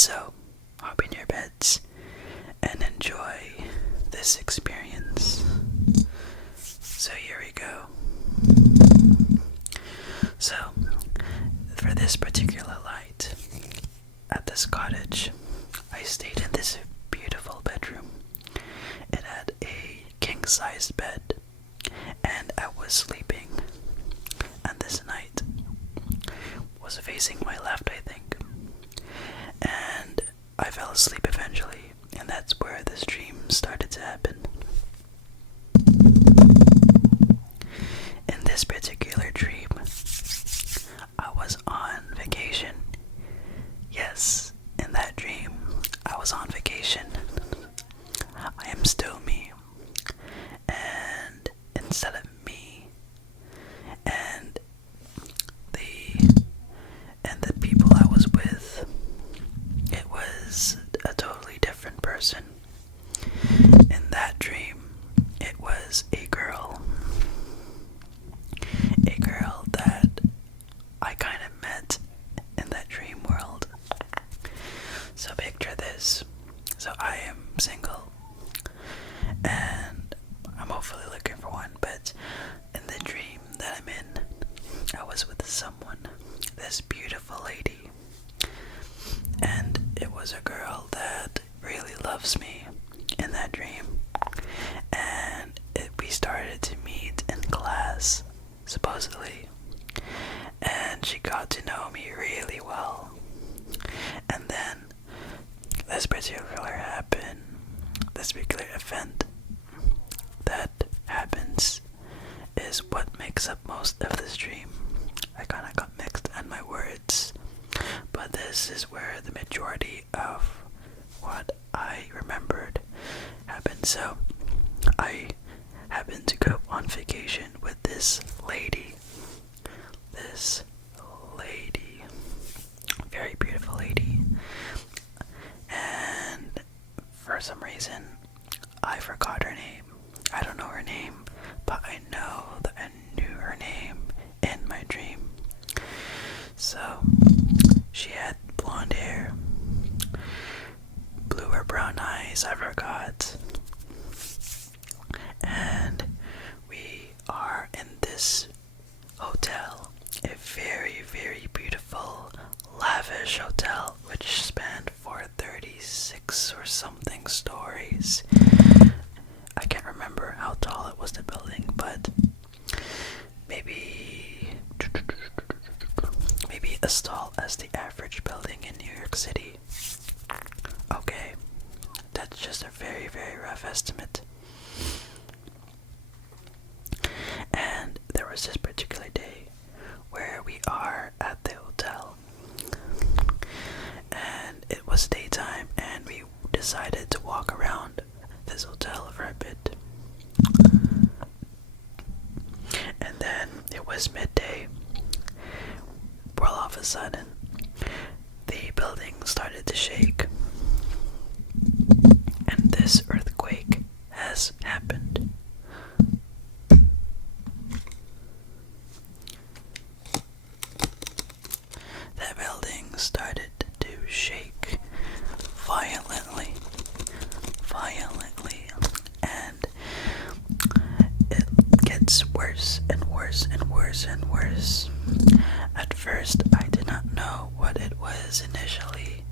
so, hop in your beds and enjoy this experience. So here we go. So, for this particular night at this cottage, I stayed in this beautiful bedroom. It had a king-sized bed, and I was sleeping. And this night was facing my left, I think. And I fell asleep eventually, and that's where this dream started to happen. In this particular dream, I was on vacation. Yes, in that dream, I was on vacation. I am still me. And instead of me and the people I was with, it was a totally different person. In that dream, it was a girl that I kind of met in that dream world. So picture this. So I am single, and I'm hopefully looking for one, but in the dream that I'm in, I was with someone, this beautiful lady, and it was a girl that really loves me in that dream, and we started to meet in class, supposedly, and she got to know me really well. And then this particular event that happens is what makes up most of this dream. I kind of got mixed on my words, but this is where the majority of what I remembered happened. So I happened to go on vacation with this lady, very beautiful lady, and for some reason I forgot her name. I don't know her name, but I know that I knew her name in my dream. So she had blonde hair, blue or brown eyes, I forgot. And we are in this hotel, a very, very beautiful, lavish hotel, which spanned for 36 or something stories. I can't remember how tall it was, the building, but maybe as tall as the average building in New York City. Okay, that's just a very, very rough estimate. And there was this particular day where we are at the hotel, and it was daytime, and we decided to walk around this hotel for a bit. And then it was midday. Well, all of a sudden, the building started to shake, and this earthquake has happened. The building started to shake violently, and it gets worse and worse and worse and worse. At first, I did not know what it was initially.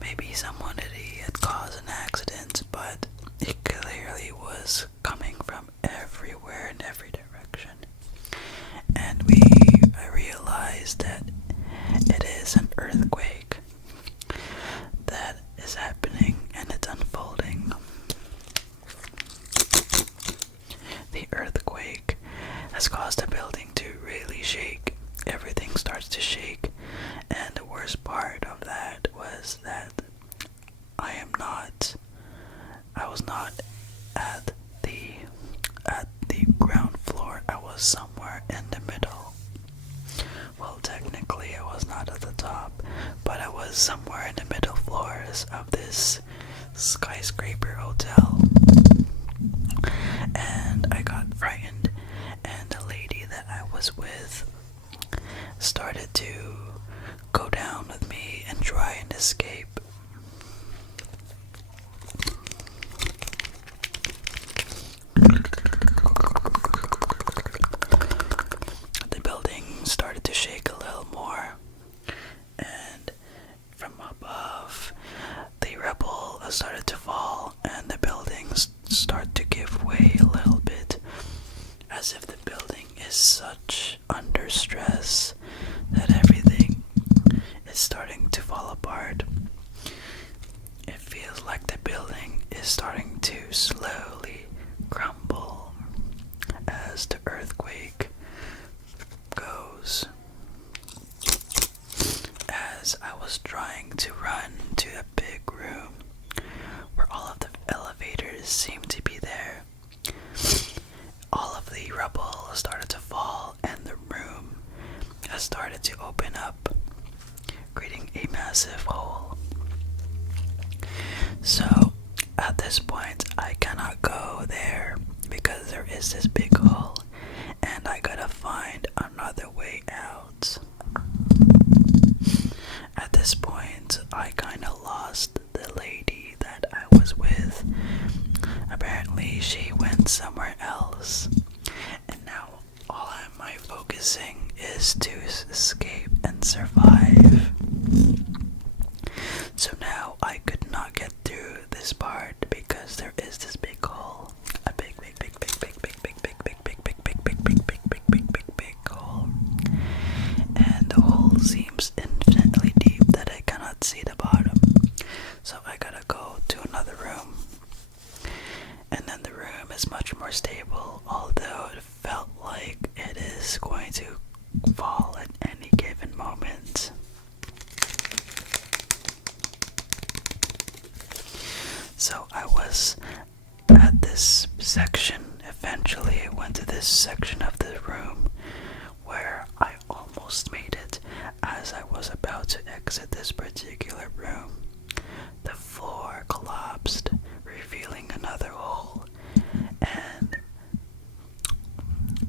Maybe someone had caused an accident, but it clearly was coming from everywhere in every direction. And I realized that it is an earthquake that is happening, and it's unfolding. The earthquake has caused the building to really shake. Everything starts to shake, and the worst part of that was that I was not at the ground floor. I was somewhere in the middle. Well, technically I was not at the top, but I was somewhere in the middle floors of this skyscraper hotel. And I got frightened, and the lady that I was with started to go down with me and try and escape. fall apart. It feels like the building is starting to slowly crumble as the earthquake goes. As I was trying to run to a big room where all of the elevators seemed to be there, all of the rubble started to fall and the room has started to open up, creating a massive hole. So at this point I cannot go there because there is this big hole and I gotta find another way out. At this point I kinda lost the lady that I was with. Apparently she went somewhere else, and now all am I focusing is to escape and survive. So now I could not get through this part because there is this big hole. A big hole. And the hole seems infinitely deep that I cannot see the bottom. So I gotta go to another room. And then the room is much more stable, although it felt like it is going to fall at any given moment. So I was at this section. Eventually I went to this section of the room where I almost made it. As I was about to exit this particular room, the floor collapsed, revealing another hole, and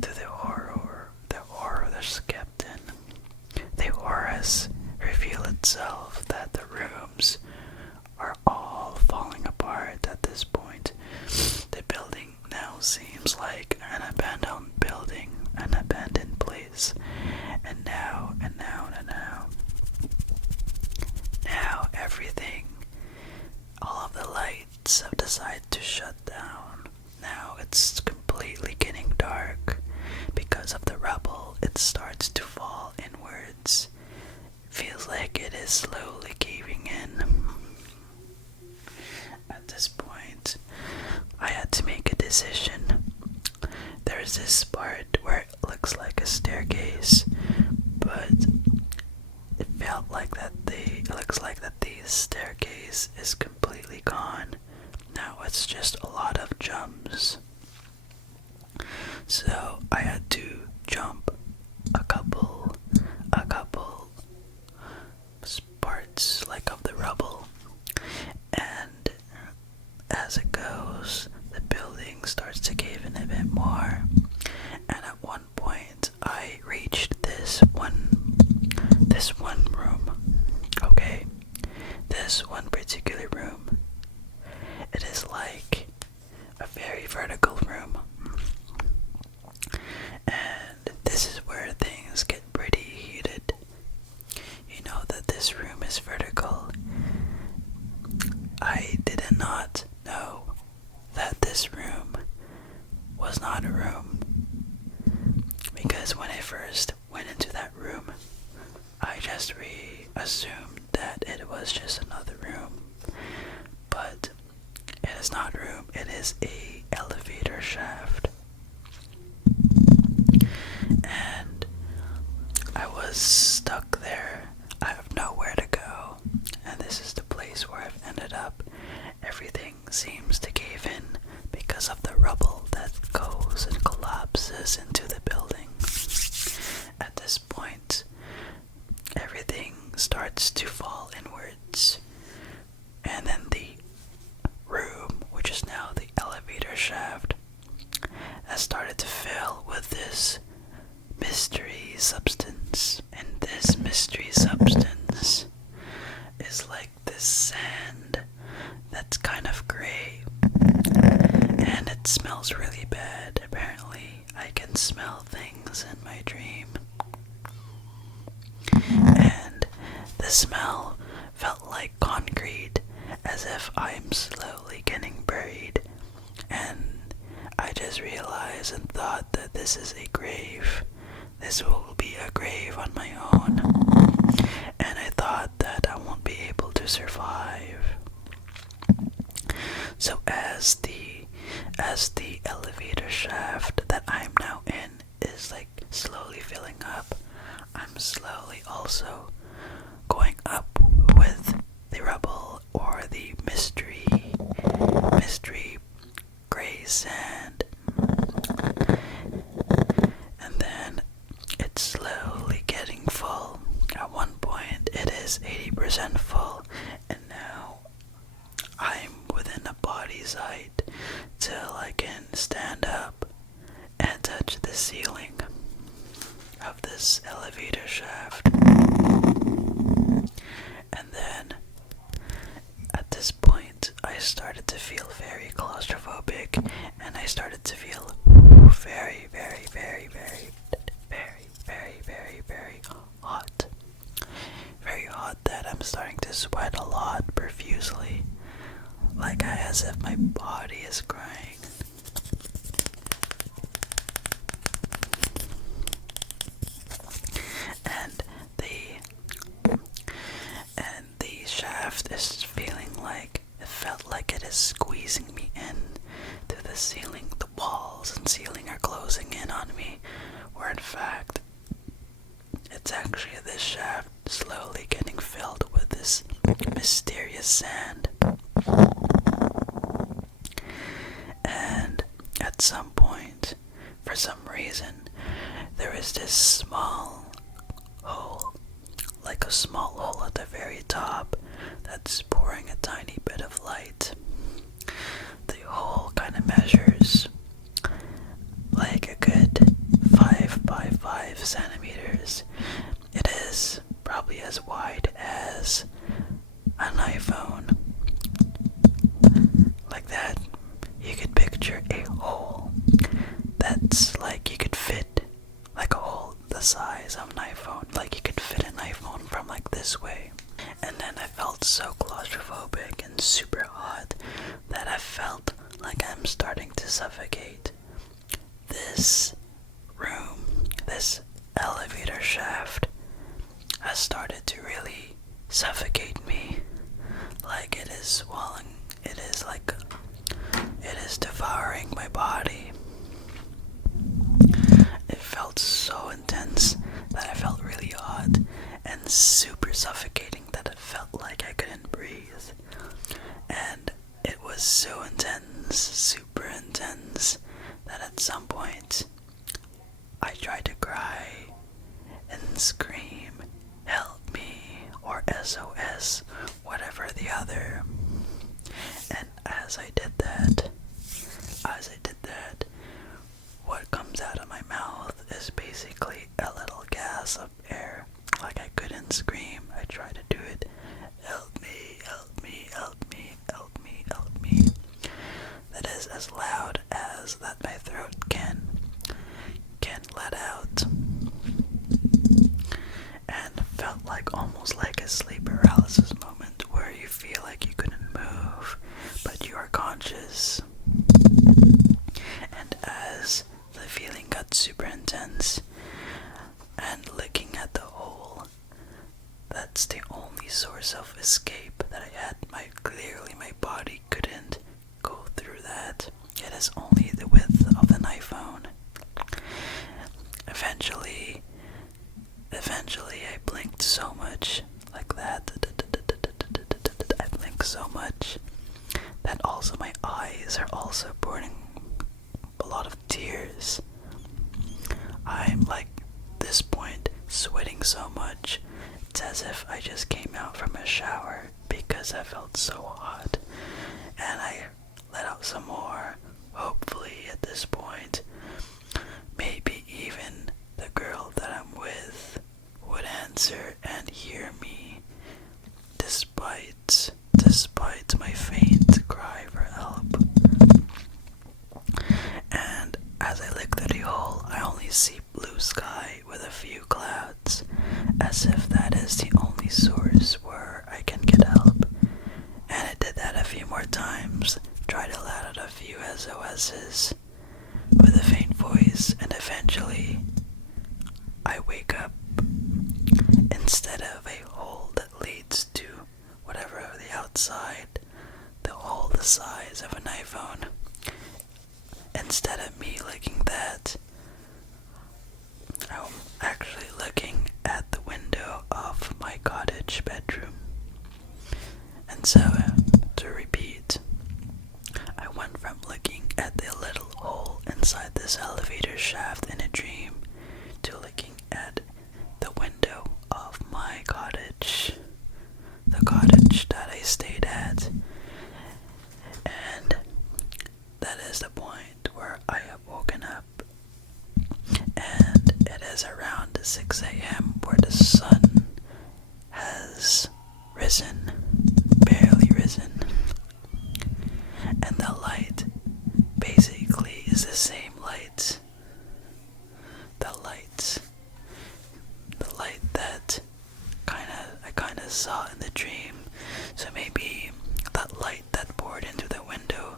to the horror that's kept in, the horrors reveal itself that the rooms are all falling apart at this point. The building now seems like an abandoned building, an abandoned place, and now everything, all of the lights have decided to shut down. Now it's completely getting dark. Because of the rubble, it starts to fall inwards. Feels like it is slowly caving in. At this point, I had to make a decision. There's this part where it looks like a staircase, but it felt like it looks like that the staircase is completely gone. Now it's just a lot of jumps. So I had to jump a couple parts like of the rubble, and as it goes, the building starts to cave in a bit more. And at one point, I reached this one room. Okay, this one particular room. It is like a very vertical room. And this is where things get pretty heated. You know that this room is vertical. I did not know that this room was not a room. Because when I first went into that room, I just assumed that it was just another room. But it is not a room, it is a elevator shaft. And I was stuck there. I have nowhere to go. And this is the place where I've ended up. Everything seems to cave in because of the rubble that goes and collapses into the building. At this point, everything starts to fall inwards. And then the room, which is now the elevator shaft, has started to fill with this mystery substance. And this mystery substance is like this sand that's kind of gray, and it smells really bad. Apparently I can smell things in my dream, and the smell felt like concrete, as if I'm slowly getting buried. And I just realized and thought that this is a grave. This will be a grave on my own. And I thought that I won't be as the elevator shaft that I'm now in is like slowly filling up, I'm slowly also going up with the rubble or the mystery gray sand. And then it's slowly getting full. At one point it is 80% full, and now I'm within a body's height till I can stand up and touch the ceiling of this elevator shaft. And then at this point I started to feel very claustrophobic, and I started to feel very, very, very, very, very, very, very, very hot. Very hot that I'm starting to sweat a lot profusely, like as if my body is crying. And the shaft is feeling like, it felt like it is squeezing me in to the ceiling. The walls and ceiling are closing in on me, where in fact it's actually this shaft slowly getting filled with this mysterious sand. And at some point, for some reason, there is this small hole, like a small hole at the very top, that's pouring a tiny bit of light. The hole kind of measures like a good 5 by 5 centimeters. It is probably as wide as an iPhone. Like that, you could picture a hole that's like you could fit, like a hole the size of an iPhone, like you could fit an iPhone from like this way. And then I felt so claustrophobic and super hot that I felt like I'm starting to suffocate. This room, this elevator shaft, has started to really suffocate me. Like it is swallowing, it is devouring my body. It felt so intense that I felt really hot, and super suffocating that it felt like I couldn't breathe. And it was so intense, super intense, that at some point I tried to cry and scream, "Help me," or SOS, whatever the other. And as I did that, what comes out of my mouth is basically a little gas of air. Like I couldn't scream. I tried to do it. "Help me, help me, help me, help me, help me." That is as loud as that my throat can let out. And felt like almost like a sleep paralysis moment where you feel like you couldn't move, but you are conscious. And as the feeling got super intense, and looking at the hole, that's the only source of escape that I had. Clearly my body couldn't go through that. It is only the width of an iPhone. Eventually I blinked so much like that. I blinked so much that also my eyes are also burning a lot of tears. I'm like this point sweating so much, it's as if I just came out from a shower because I felt so hot. And I let out some more. Hopefully at this point, maybe even the girl that I'm with would answer and hear me, despite my faint cry for help. And as I look through the hole, I only see blue sky with a few clouds, as if that is the only source where I can get help. And I did that a few more times, tried to let out a few SOSs with a faint voice, and eventually I wake up. Instead of a hole that leads to whatever the outside, the hole the size of an iPhone, instead of me looking that, I'm actually looking at the window of my cottage bedroom. And so, to repeat, I went from looking at the little hole inside this elevator shaft in a dream to looking at the window of my cottage, the cottage that I stayed at. And that is the point where I have woken up, and it is around 6 a.m. where the sun has risen, barely risen, and the light basically is the same light. The light that I kinda saw in the dream. So maybe that light that poured into the window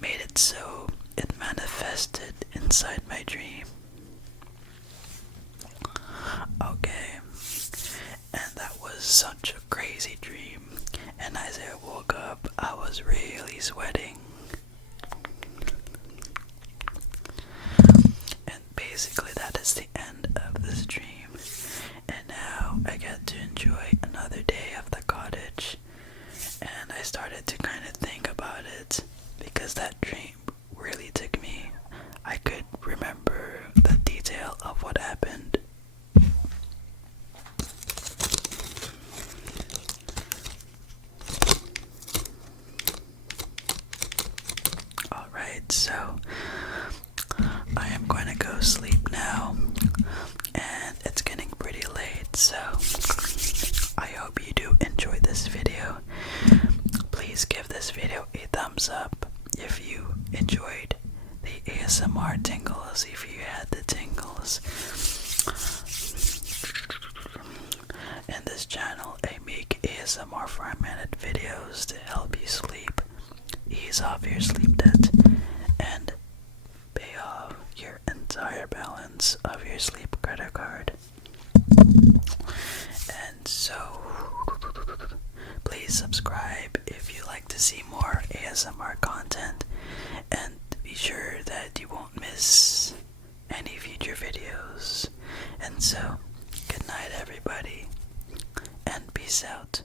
made it so it manifested inside my dream. Okay, and that was such a crazy dream, and as I woke up, I was really sweating. And basically that is the end of this dream, and now I get to enjoy another day of the cottage. And I started to kind of think about it, because that dream really took me. I could remember the detail of what happened. Alright, so I am going to go sleep now, and it's getting pretty late, so I hope you do enjoy this video. Please give this video a thumbs up if you enjoyed the ASMR tingles, if you had the tingles. In this channel, I make ASMR 4-minute videos to help you sleep, ease off your sleep debt, and pay off your entire balance of your sleep credit card. And so, please subscribe if you like to see more ASMR content, and be sure that you won't miss any future videos. And so, good night everybody, and peace out.